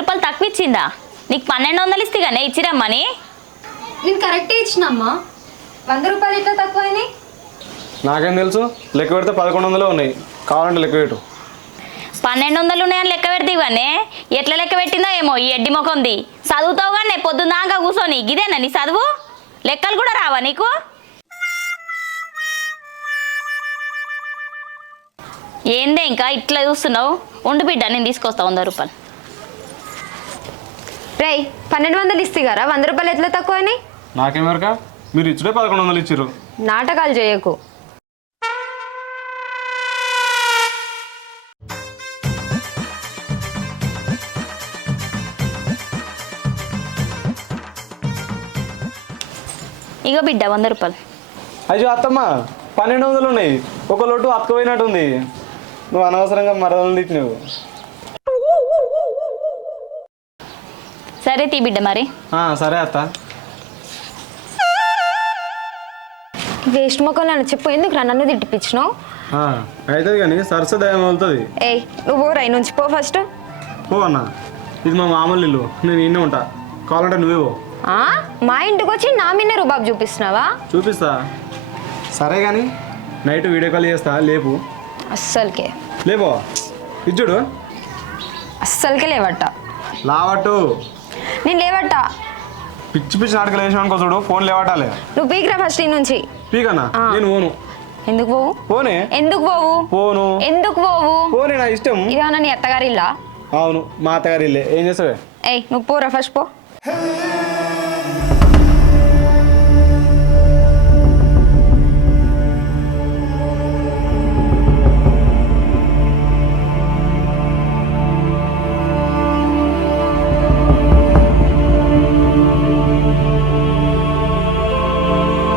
రూపాయలు తక్కువ ఇచ్చిందా? నీకు 1200 ఇస్తేగానే ఇచ్చిరమ్మని. నేను కరెక్టే ఇచ్చినమ్మా. 100 రూపాయలు ఎట్లా తక్కువైనాయి? నాకేం తెలుసు, లెక్క పెడితే 1100 ఉన్నాయి. కావాలంటే లెక్క పెట్టు. 1200 ఉన్నాయని లెక్క పెడితే ఇవన్నీ ఎట్లా లెక్క పెట్టిందో ఏమో ఈ ఎడ్డి ముఖంది. చదువుతావు కానీ పొద్దున్నాక కూర్చొని గిదేనా నీ చదువు? లెక్కలు కూడా రావా నీకు? ఏందే ఇంకా ఇట్లా చూస్తున్నావు? ఉండు బిడ్డ, నేను తీసుకొస్తా 100 రూపాయలు. రేయ్ 1200 ఇస్తేగారా 100 రూపాయలు ఎట్లా తక్కువైనాయి? నాకేమరక, మీరు ఇచ్చుడే 1100 ఇచ్చిర్రు. నాటకాలు చేయకు. ఇగో బిడ్డ 100 రూపాయలు. అయ్యో అత్తమ్మ, 1200 ఉన్నాయి. ఒక లోటు అతుకుపోయినట్టుంది. నువ్వు అనవసరంగా మరదలు తిట్టినావు. సరే తీ బిడ్డ మరి. సరే అత్త. వేస్ట్ మొక్కలు నన్ను చెప్పు, ఎందుకు రా నన్ను తిట్టిపించినావు? అవుతుంది కానీ సరస దయం అవుతుంది. ఏయ్ నువ్వు పోరా నుంచి పో ఫస్ట్. పో అన్న, ఇది మా మామూలు ఇల్లు, నేను ఇన్నే ఉంటా. కావాలంటే నువ్వే పో. మా ఇంటికి వచ్చి నా మీద రుబాబు చూపిస్తున్నావా? చూపిస్తా. సరే కానీ నైట్ వీడియో కాల్ చేస్తా, లేపు. అస్సలకే లేపో. ఇచ్చుడు అస్సలకే లేవట్ట. లావట్టు. నేను లేవట్ట. పిచ్చి పిచ్చి నాటకాలు వేసిన అనుకో చూడు, ఫోన్ లేవటాలే. నువ్వు పీకిరా ఫస్ట్ ఈ నుంచి. పీకన్నా? నేను పోను. ఎందుకు పోవు? పోనే. ఎందుకు పోవు? పోను. ఎందుకు పోవు? పోనే, నా ఇష్టం. ఇదేమన్నా నీ అత్తగారి ఇల్లా? అవును, మా అత్తగారి ఇల్లే. ఏం చేస్తావే? ఏయ్ నువ్వు పోరా ఫస్ట్ పో.